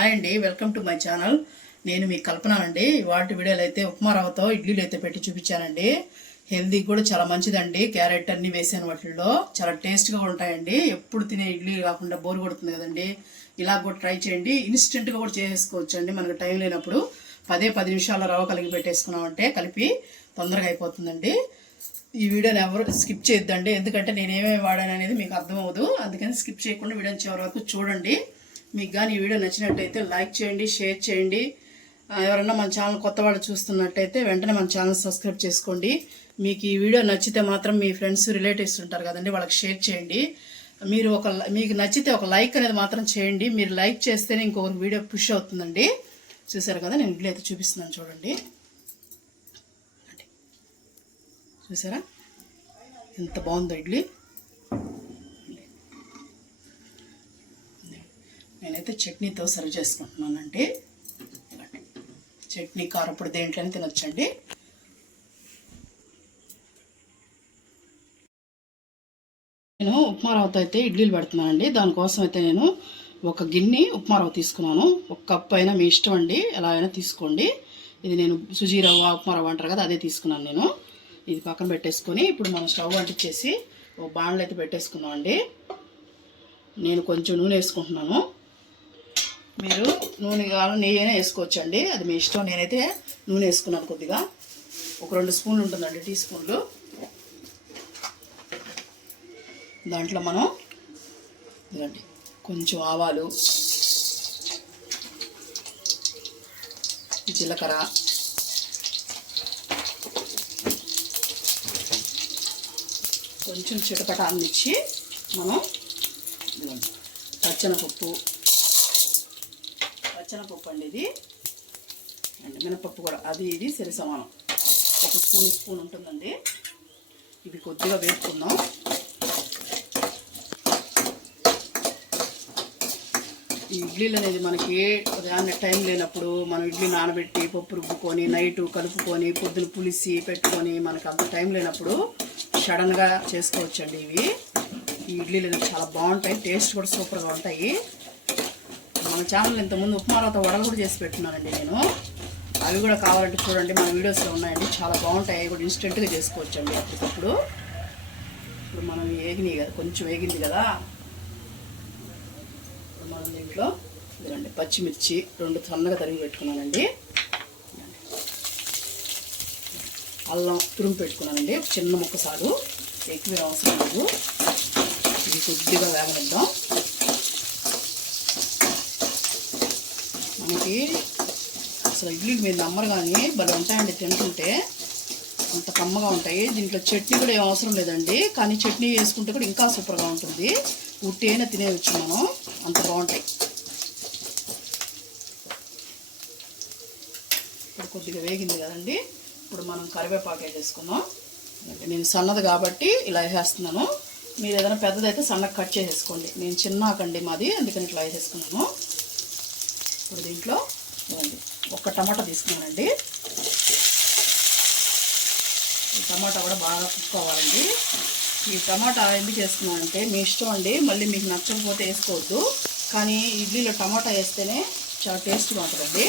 Hi అండి welcome to my channel. నేను మీ కల్పన అండి. వాటి వీడియోలు అయితే ఉప్మా రవ్వతో ఇడ్లీలు అయితే పెట్టి చూపించానండి. హెల్దీ కూడా చాలా మంచిదండి. క్యారెట్ అన్నీ వేసాను వాటిల్లో. చాలా టేస్ట్గా ఉంటాయండి. ఎప్పుడు తినే ఇడ్లీ కాకుండా బోర్ కొడుతుంది కదండి. ఇలా కూడా ట్రై చేయండి. ఇన్స్టెంట్గా కూడా చేసుకోవచ్చు అండి మనకు టైం లేనప్పుడు. పదే పది నిమిషాల రవ్వ కలిగి పెట్టేసుకున్నామంటే కలిపి తొందరగా అయిపోతుందండి. ఈ వీడియోని ఎవరు స్కిప్ చేయొద్దండి. ఎందుకంటే నేను ఏమేమి వాడాను అనేది మీకు అర్థమవుదు అందుకని స్కిప్ చేయకుండా వీడియోని చివరి వరకు చూడండి. మీకు కానీ ఈ వీడియో నచ్చినట్టయితే లైక్ చేయండి షేర్ చేయండి. ఎవరన్నా మన ఛానల్ కొత్త వాళ్ళు చూస్తున్నట్టయితే వెంటనే మన ఛానల్ సబ్స్క్రైబ్ చేసుకోండి. మీకు ఈ వీడియో నచ్చితే మాత్రం మీ ఫ్రెండ్స్ రిలేటివ్స్ ఉంటారు కదండి వాళ్ళకి షేర్ చేయండి. మీరు ఒక మీకు నచ్చితే ఒక లైక్ అనేది మాత్రం చేయండి. మీరు లైక్ చేస్తేనే ఇంకొక వీడియో పుష్ అవుతుందండి. చూసారు కదా నేను ఇడ్లీ అయితే చూపిస్తున్నాను చూడండి. చూసారా? ఎంత బాగుందో ఇడ్లీ. అయితే చట్నీతో సర్వ్ చేసుకుంటున్నానండి. చట్నీ కారప్పుడు దేంట్లోనే తినొచ్చండి. నేను ఉప్మా రవ్వతో అయితే ఇడ్లీలు పెడుతున్నానండి. దానికోసం అయితే నేను ఒక గిన్నె ఉప్మా రవ్వ తీసుకున్నాను. ఒక కప్పు అయినా మీ ఇష్టం అండి. ఎలా అయినా తీసుకోండి. ఇది నేను సుజీ రవ్వ ఉప్మా రవ్వ అంటారు కదా అదే తీసుకున్నాను నేను. ఇది పక్కన పెట్టేసుకొని ఇప్పుడు మనం స్టవ్ అంటించేసి ఒక బాణలు అయితే పెట్టేసుకున్నాం అండి నేను కొంచెం నూనె వేసుకుంటున్నాను. మీరు నూనె కావాలి నెయ్యైనా వేసుకోవచ్చండి. అది మీ ఇష్టం. నేనైతే నూనె వేసుకున్నాను కొద్దిగా. ఒక రెండు స్పూన్లు ఉంటుందండి టీ స్పూన్లు. దాంట్లో మనం ఇదండి కొంచెం ఆవాలు జీలకర్ర కొంచెం చిటపట అందించి మనం పచ్చనపప్పు పచ్చనపప్పు అండి ఇది అండ్ మినపప్పు కూడా అది ఇది సరి సమానం ఒక స్పూన్ స్పూన్ ఉంటుందండి. ఇవి కొద్దిగా వేసుకుందాం. ఈ ఇడ్లీలు అనేది మనకి ఉదయాన్నే టైం లేనప్పుడు మనం ఇడ్లీ నానబెట్టి పప్పు రుబ్బుకొని నైట్ కలుపుకొని పొద్దున పులిసి పెట్టుకొని మనకు అంత టైం లేనప్పుడు సడన్గా చేసుకోవచ్చండి ఇవి. ఈ ఇడ్లీలు చాలా బాగుంటాయి టేస్ట్ కూడా సూపర్గా ఉంటాయి. మన ఛానల్ ఇంతకుముందు ఉప్మాలతో వడలు కూడా చేసి పెట్టున్నానండి నేను. అవి కూడా కావాలంటే చూడండి మన వీడియోస్లో ఉన్నాయండి. చాలా బాగుంటాయి. అవి కూడా ఇన్స్టెంట్గా చేసుకోవచ్చండి అప్పటికప్పుడు ఇప్పుడు మనం వేగినాయి కదా కొంచెం వేగింది కదా. ఇప్పుడు మనం దీంట్లో ఇదండి పచ్చిమిర్చి రెండు సన్నగా తరిగి పెట్టుకున్నానండి. అల్లం తురుము పెట్టుకున్నానండి. చిన్న ముక్కసాలు ఎక్కువ అవసరం లేదు. ఇది కొద్దిగా వేగనిద్దాం. మనకి అసలు ఇడ్లీ మీరు నమ్మరు కానీ భలే ఉంటాయండి తింటుంటే. అంత కమ్మగా ఉంటాయి. దీంట్లో చట్నీ కూడా ఏం అవసరం లేదండి. కానీ చట్నీ వేసుకుంటే కూడా ఇంకా సూపర్గా ఉంటుంది. ఉట్టి తినే తినేయచ్చు మనం. అంత బాగుంటాయి. ఇప్పుడు కొద్దిగా వేగింది కదండి. ఇప్పుడు మనం కరివేపాకు వేసేసుకుందాం నేను సన్నది కాబట్టి ఇలా వేసేస్తున్నాను. మీరు ఏదైనా పెద్దదైతే సన్నగా కట్ చేసేసుకోండి. నేను చిన్నాకండి మాది. అందుకని ఇట్లా వేసేసుకున్నాను. ఇప్పుడు దీంట్లో. ఒక టమాటా తీసుకున్నానండి. ఈ టమాటా కూడా బాగా కుక్కోవాలండి ఈ టమాటా ఎందుకు వేసుకున్నానంటే మీ ఇష్టం అండి మళ్ళీ మీకు నచ్చకపోతే వేసుకోవద్దు. కానీ ఇడ్లీలో టమాటా వేస్తేనే చాలా టేస్ట్గా ఉంటుందండి.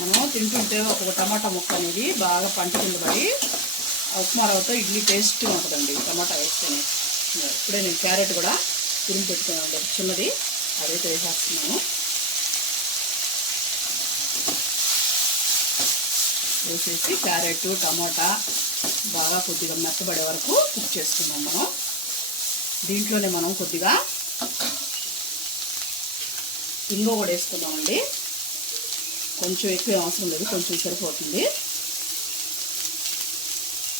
మనం తింటుంటే ఒక్కొక్క టమాటా ముక్క అనేది బాగా పంట కింద పడి ఆ ఉప్మా రవ్వతో ఇడ్లీ టేస్ట్గా ఉంటుందండి టమాటా వేస్తేనే. ఇప్పుడే నేను క్యారెట్ కూడా తురిమి పెట్టుకున్నాను చిన్నది. అదైతే వేసేస్తున్నాను వేసేసి క్యారెట్ టమాటా బాగా కొద్దిగా మెత్తబడే వరకు కుక్ చేసుకున్నాం మనం. దీంట్లోనే మనం కొద్దిగా ఇంగో కూడా వేసుకుందామండి. కొంచెం ఎక్కువ అవసరం లేదు కొంచెం సరిపోతుంది.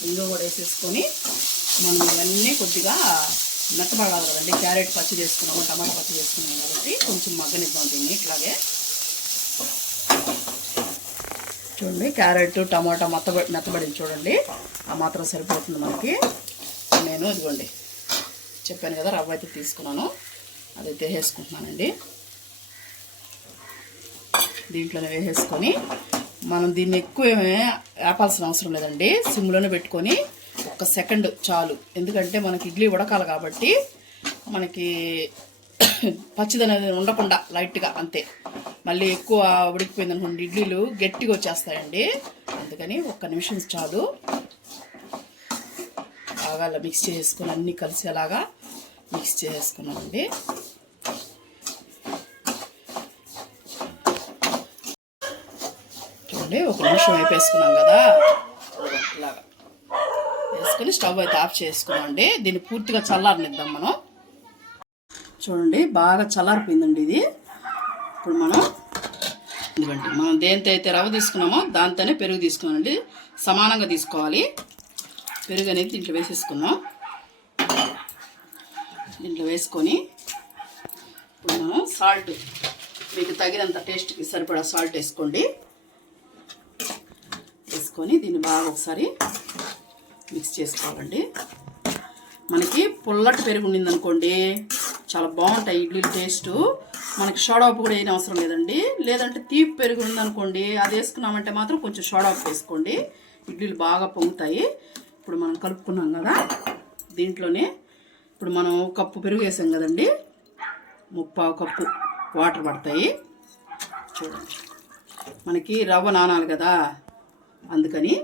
ఇంగో కూడా వేసేసుకొని మనం ఇవన్నీ కొద్దిగా మెత్తబడాలి కదండి క్యారెట్ పచ్చి చేసుకున్నాము టమాటా పచ్చి చేసుకున్నాము కాబట్టి కొంచెం మగ్గనిద్దాం దీన్ని ఇట్లాగే. చూడండి క్యారెట్ టమాటా మెత్తబడి మెత్తబడింది చూడండి ఆ మాత్రం సరిపోతుంది మనకి. నేను ఇదిగోండి చెప్పాను కదా రవ్వ అయితే తీసుకున్నాను అదైతే వేసుకుంటున్నానండి. దీంట్లోనే వేసేసుకొని మనం దీన్ని ఎక్కువ ఏమే ఆపాల్సిన అవసరం లేదండి సిమ్లోనే పెట్టుకొని ఒక సెకండ్ చాలు. ఎందుకంటే మనకి ఇడ్లీ ఉడకాలి కాబట్టి మనకి పచ్చిదనం అనేది ఉండకుండా లైట్గా అంతే. మళ్ళీ ఎక్కువ ఉడికిపోయింది అనుకోండి ఇడ్లీలు గట్టిగా వచ్చేస్తాయండి. అందుకని ఒక్క నిమిషం చాలు. బాగా అలా మిక్స్ చేసుకుని అన్నీ కలిసేలాగా మిక్స్ చేసుకున్నామండి. చూడండి ఒక నిమిషం వేపేసుకున్నాం కదా. ఇలాగా. వేసుకొని స్టవ్ అయితే ఆఫ్ చేసుకున్నామండి. దీన్ని పూర్తిగా చల్లారనిద్దాం మనం. చూడండి బాగా చల్లారిపోయిందండి ఇది. ఇప్పుడు మనం ఇదిగోండి మనం దేంతో అయితే రవ్వ తీసుకున్నామో దాంతోనే పెరుగు తీసుకున్నామండి. సమానంగా తీసుకోవాలి. పెరుగు అనేది దీంట్లో వేసేసుకున్నాం దీంట్లో వేసుకొని ఇప్పుడు మనం సాల్ట్ మీకు తగినంత టేస్ట్కి సరిపడా సాల్ట్ వేసుకోండి. వేసుకొని దీన్ని బాగా ఒకసారి మిక్స్ చేసుకోవాలండి. మనకి పుల్లటి పెరుగు ఉండిందనుకోండి చాలా బాగుంటాయి ఇడ్లీ టేస్ట్. మనకి షోడాపు కూడా ఏం అవసరం లేదండి. లేదంటే తీపి పెరుగు ఉందనుకోండి అది వేసుకున్నామంటే మాత్రం కొంచెం షోడాపు వేసుకోండి. ఇడ్లీలు బాగా పొంగుతాయి. ఇప్పుడు మనం కలుపుకున్నాం కదా దీంట్లోనే ఇప్పుడు మనం కప్పు పెరుగు వేసాం కదండి ముప్పావు కప్పు వాటర్ పడతాయి. చూడండి. మనకి రవ్వ నానాలి కదా అందుకని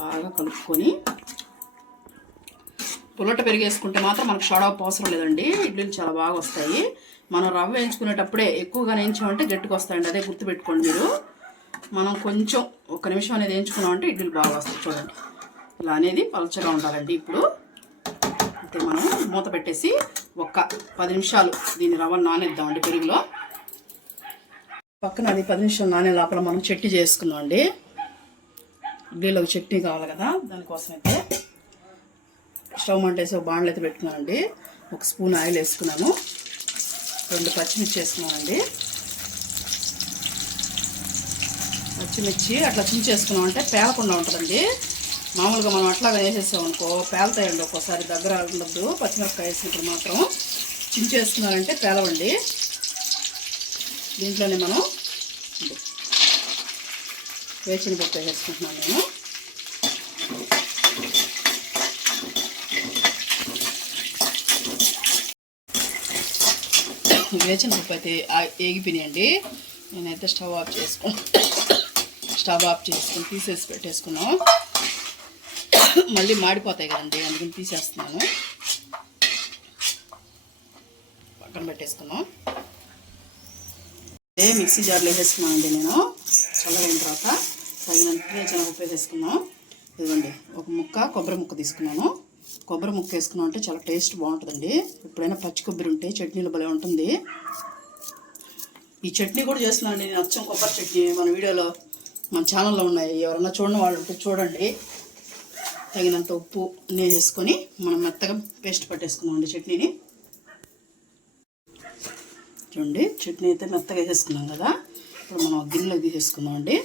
బాగా కలుపుకొని పుల్లట పెరిగేసుకుంటే మాత్రం మనకు షాడప్ అవసరం లేదండి. ఇడ్లీలు చాలా బాగా వస్తాయి. మనం రవ్వ వేయించుకునేటప్పుడే ఎక్కువగా వేయించామంటే గట్టిగా వస్తాయండి. అదే గుర్తుపెట్టుకోండి మీరు. మనం కొంచెం ఒక నిమిషం అనేది వేయించుకున్నామంటే ఇడ్లీలు బాగా వస్తాయి చూడండి. ఇలా అనేది పలచగా ఉండాలండి ఇప్పుడు. అయితే మనం మూత పెట్టేసి ఒక పది నిమిషాలు దీన్ని రవ్వ నానేద్దామండి పెరుగులో. పక్కన అది పది నిమిషాలు నానే లోపల మనం చెట్టి చేసుకుందాం అండి ఇడ్లీలో చట్నీ కావాలి కదా దానికోసం అయితే స్టవ్ మంటేసి ఒక బాండ్లు అయితే పెట్టుకున్నానండి. ఒక స్పూన్ ఆయిల్ వేసుకున్నాను. రెండు పచ్చిమిర్చి వేసుకున్నానండి పచ్చిమిర్చి అట్లా చించేసుకున్నాం అంటే పేలకుండా ఉంటుందండి. మామూలుగా మనం అట్లా వేసేసామనుకో పేలతాయండి ఒక్కోసారి దగ్గర ఉండద్దు పచ్చిమిరపకాయ వేసినప్పుడు మాత్రం. చించేసుకున్నారంటే పేలవండి. దీంట్లోనే మనం వేచిన పప్పు వేసుకుంటున్నాను నేను. వేచిన పప్పు అయితే ఏగిపోయినాయండి. నేనైతే స్టవ్ ఆఫ్ చేసుకుని స్టవ్ ఆఫ్ చేసుకుని తీసేసి పెట్టేసుకున్నాం. మళ్ళీ మాడిపోతాయి కదండి అందుకని తీసేస్తున్నాను. పక్కన పెట్టేసుకున్నాం. ఏ మిక్సీ జార్లో వేసేసుకున్నానండి నేను. చల్లగైన తర్వాత. తగినంత శనగపప్పు వేసేసుకున్నాం ఇదిగోండి ఒక ముక్క కొబ్బరి ముక్క తీసుకున్నాను. కొబ్బరి ముక్క వేసుకున్నాం అంటే చాలా టేస్ట్ బాగుంటుందండి. ఎప్పుడైనా పచ్చి కొబ్బరి ఉంటే చట్నీలు భలే ఉంటుంది. ఈ చట్నీ కూడా చేస్తున్నాను నేను అచ్చం కొబ్బరి చట్నీ మన వీడియోలో మన ఛానల్లో ఉన్నాయి. ఎవరన్నా చూడని వాళ్ళు ఉంటే చూడండి. తగినంత ఉప్పు అన్నీ వేసుకొని మనం మెత్తగా పేస్ట్ పట్టేసుకున్నామండి చట్నీని. చూడండి చట్నీ అయితే మెత్తగా వేసేసుకున్నాం కదా. ఇప్పుడు మనం గిన్నెలో తీసేసుకుందాం అండి.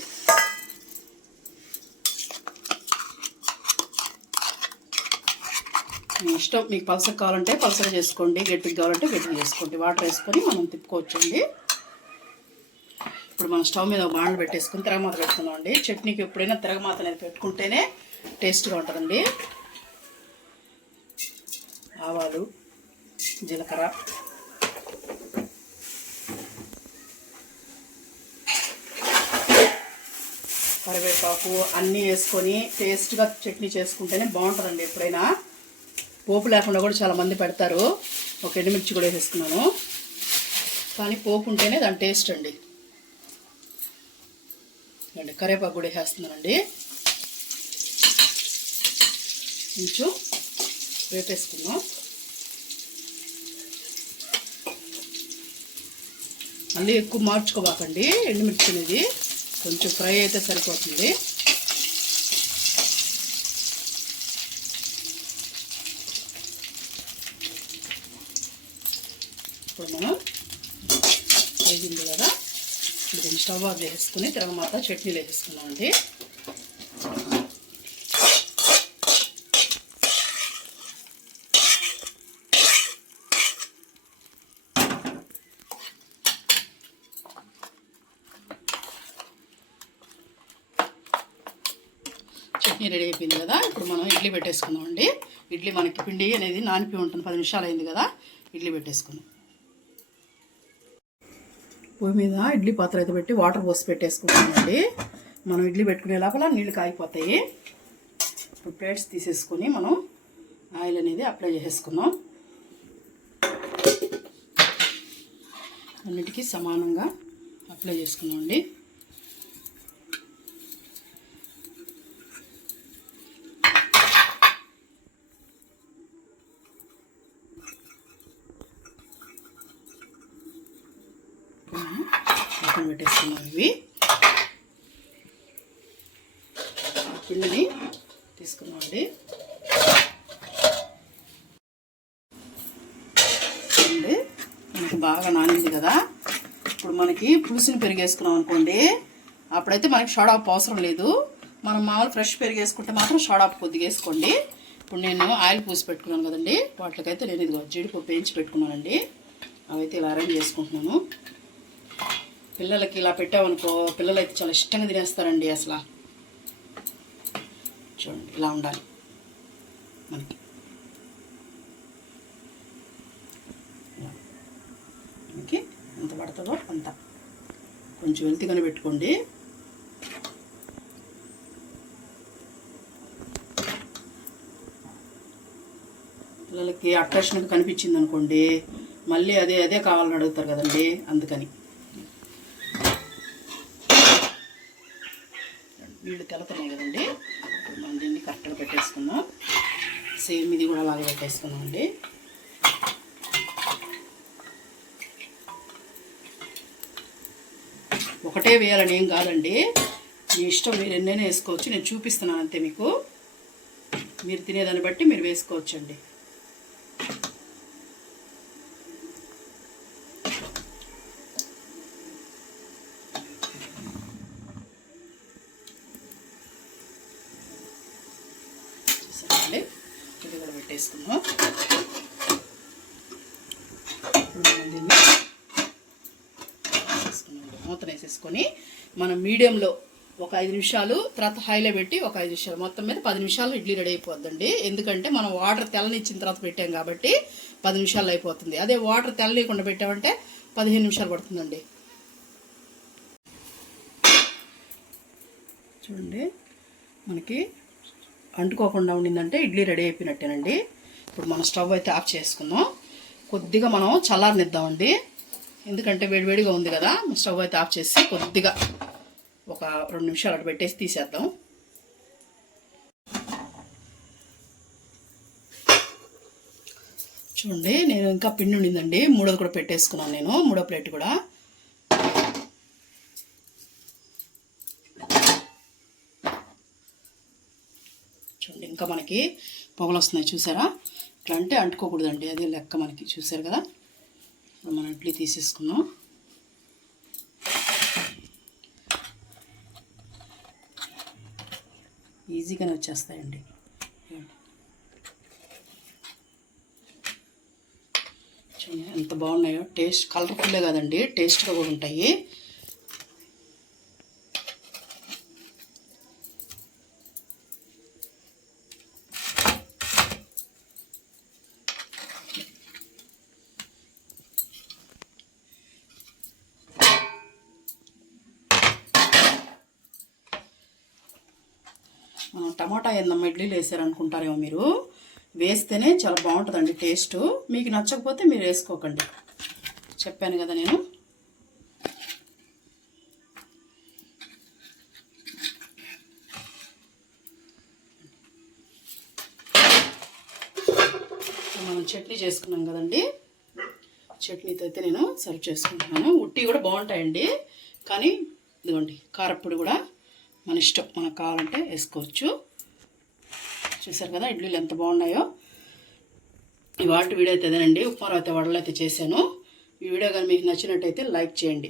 మీ ఇష్టం మీకు పలసగా కావాలంటే పలసగా చేసుకోండి గట్టిగా కావాలంటే గట్టిగా చేసుకోండి. వాటర్ వేసుకొని మనం తిప్పుకోవచ్చండి. ఇప్పుడు మనం స్టవ్ మీద ఒక బాండ్లు పెట్టేసుకుని తిరగమాత పెట్టుకుందాం అండి. చట్నీకి ఎప్పుడైనా తిరగమాత అనేది పెట్టుకుంటేనే టేస్ట్గా ఉంటుందండి. ఆవాలు జీలకర్ర. కరివేపాకు అన్నీ వేసుకొని టేస్ట్గా చట్నీ చేసుకుంటేనే బాగుంటుందండి ఎప్పుడైనా. పోపు లేకుండా కూడా చాలామంది పెడతారు. ఒక ఎండుమిర్చి కూడా వేసేసుకున్నాను. కానీ పోపు ఉంటేనే దాని టేస్ట్ అండి. అండి కరివేపాకు కూడా వేసేస్తున్నానండి. కొంచెం వేపేసుకున్నాం మళ్ళీ ఎక్కువ మార్చుకోబాకండి ఎండుమిర్చి అనేది. కొంచెం ఫ్రై అయితే సరిపోతుంది ఇప్పుడు మనం వేగింది కదా ఇప్పుడు దీన్ని స్టవ్ ఆఫ్ చేసుకుని తర్వాత చట్నీలు వేసుకున్నాం అండి. చట్నీ రెడీ అయిపోయింది కదా ఇప్పుడు మనం ఇడ్లీ పెట్టేసుకుందామండి ఇడ్లీ మనకి పిండి అనేది నానిపి ఉంటుంది పది నిమిషాలు అయింది కదా ఇడ్లీ పెట్టేసుకుందాం. పొయ్యి మీద ఇడ్లీ పాత్ర అయితే పెట్టి వాటర్ పోసి పెట్టేసుకుంటామండి. మనం ఇడ్లీ పెట్టుకునే లోపల నీళ్ళు కాగిపోతాయి. ఇప్పుడు ప్లేట్స్ తీసేసుకొని మనం ఆయిల్ అనేది అప్లై చేసేసుకుందాం. అన్నిటికీ సమానంగా అప్లై చేసుకున్నామండి అండి పెట్టేసుకున్నాం ఇవి పిండిని తీసుకున్నామండి. పిండి మనకి బాగా నానింది కదా. ఇప్పుడు మనకి పులుసుని పెరిగేసుకున్నాం అనుకోండి. అప్పుడైతే మనకి షాడాప్ అవసరం లేదు. మనం మామూలు ఫ్రెష్ పెరిగేసుకుంటే మాత్రం షాడాప్ కొద్దిగా వేసుకోండి. ఇప్పుడు నేను ఆయిల్ పూసి పెట్టుకున్నాను కదండి. వాటికైతే నేను ఇదిగో జీడిపప్పు వేయించి పెట్టుకున్నానండి. అవైతే ఇలా అరేంజ్ చేసుకుంటున్నాను. పిల్లలకి ఇలా పెట్టామనుకో పిల్లలు అయితే చాలా ఇష్టంగా తినేస్తారండి అసలు. చూడండి ఇలా ఉండాలి. మనకి. మనకి ఎంత పడుతుందో అంత. కొంచెం వెల్తిగానే పెట్టుకోండి. పిల్లలకి అట్రాక్షన్గా కనిపించింది అనుకోండి మళ్ళీ అదే అదే కావాలని అడుగుతారు కదండి అందుకని. వీళ్ళు తెలతున్నాయి కదండి. ఇప్పుడు దీన్ని కరెక్ట్గా పెట్టేసుకుందాం. సేమ్ ఇది కూడా అలాగే పెట్టేసుకుందాం అండి ఒకటే వేయాలని ఏం కాదండి. మీ ఇష్టం మీరు ఎన్నైనా వేసుకోవచ్చు. నేను చూపిస్తున్నాను అంతే మీకు. మీరు తినేదాన్ని బట్టి మీరు వేసుకోవచ్చండి. ఇది పెట్టేసుకుందాం దీన్ని మూతను వేసేసుకొని మనం మీడియంలో ఒక ఐదు నిమిషాలు తర్వాత హైలో పెట్టి ఒక ఐదు నిమిషాలు. మొత్తం మీద పది నిమిషాలు ఇడ్లీ రెడీ అయిపోద్దండి. ఎందుకంటే మనం వాటర్ తెల్లనిచ్చిన తర్వాత పెట్టాం కాబట్టి పది నిమిషాలు అయిపోతుంది. అదే వాటర్ తెల్లనీయకుండా పెట్టామంటే పదిహేను నిమిషాలు పడుతుందండి. చూడండి మనకి అంటుకోకుండా ఉండిందంటే ఇడ్లీ రెడీ అయిపోయినట్టేనండి. ఇప్పుడు మనం స్టవ్ అయితే ఆఫ్ చేసుకుందాం. కొద్దిగా మనం చల్లారనిద్దామండి. ఎందుకంటే వేడివేడిగా ఉంది కదా స్టవ్ అయితే ఆఫ్ చేసి కొద్దిగా ఒక రెండు నిమిషాలు అటు పెట్టేసి తీసేద్దాం. చూడండి నేను ఇంకా పిండి ఉండిందండి. మూడోది కూడా పెట్టేసుకున్నాను నేను మూడో ప్లేట్ కూడా చూడండి ఇంకా మనకి పొగలు వస్తున్నాయి చూసారా? ఇట్లా అంటే అంటుకోకూడదండి అదే లెక్క మనకి చూసారు కదా? మనం ఇడ్లీ తీసేసుకున్నాం ఈజీగానే వచ్చేస్తాయండి. ఎంత బాగున్నాయో. టేస్ట్ కలర్ఫుల్లే కాదండి టేస్ట్గా కూడా ఉంటాయి. టమాటా ఏందమ్మా ఇడ్లీలు వేసారనుకుంటారేమో మీరు. వేస్తేనే చాలా బాగుంటుందండి టేస్ట్. మీకు నచ్చకపోతే మీరు వేసుకోకండి. చెప్పాను కదా నేను. మనం చట్నీ చేసుకున్నాం కదండి. చట్నీతో అయితే నేను సర్వ్ చేసుకుంటున్నాను. ఉట్టి కూడా బాగుంటాయండి. కానీ ఇదిగోండి కారప్పొడి కూడా. మన ఇష్టం మనకు కావాలంటే వేసుకోవచ్చు. చూసారు కదా ఇడ్లీలు ఎంత బాగున్నాయో. ఇవాటి వీడియో అయితే అదేనండి. ఉప్మా అయితే వడలు అయితే చేశాను. ఈ వీడియో కానీ మీకు నచ్చినట్టయితే లైక్ చేయండి.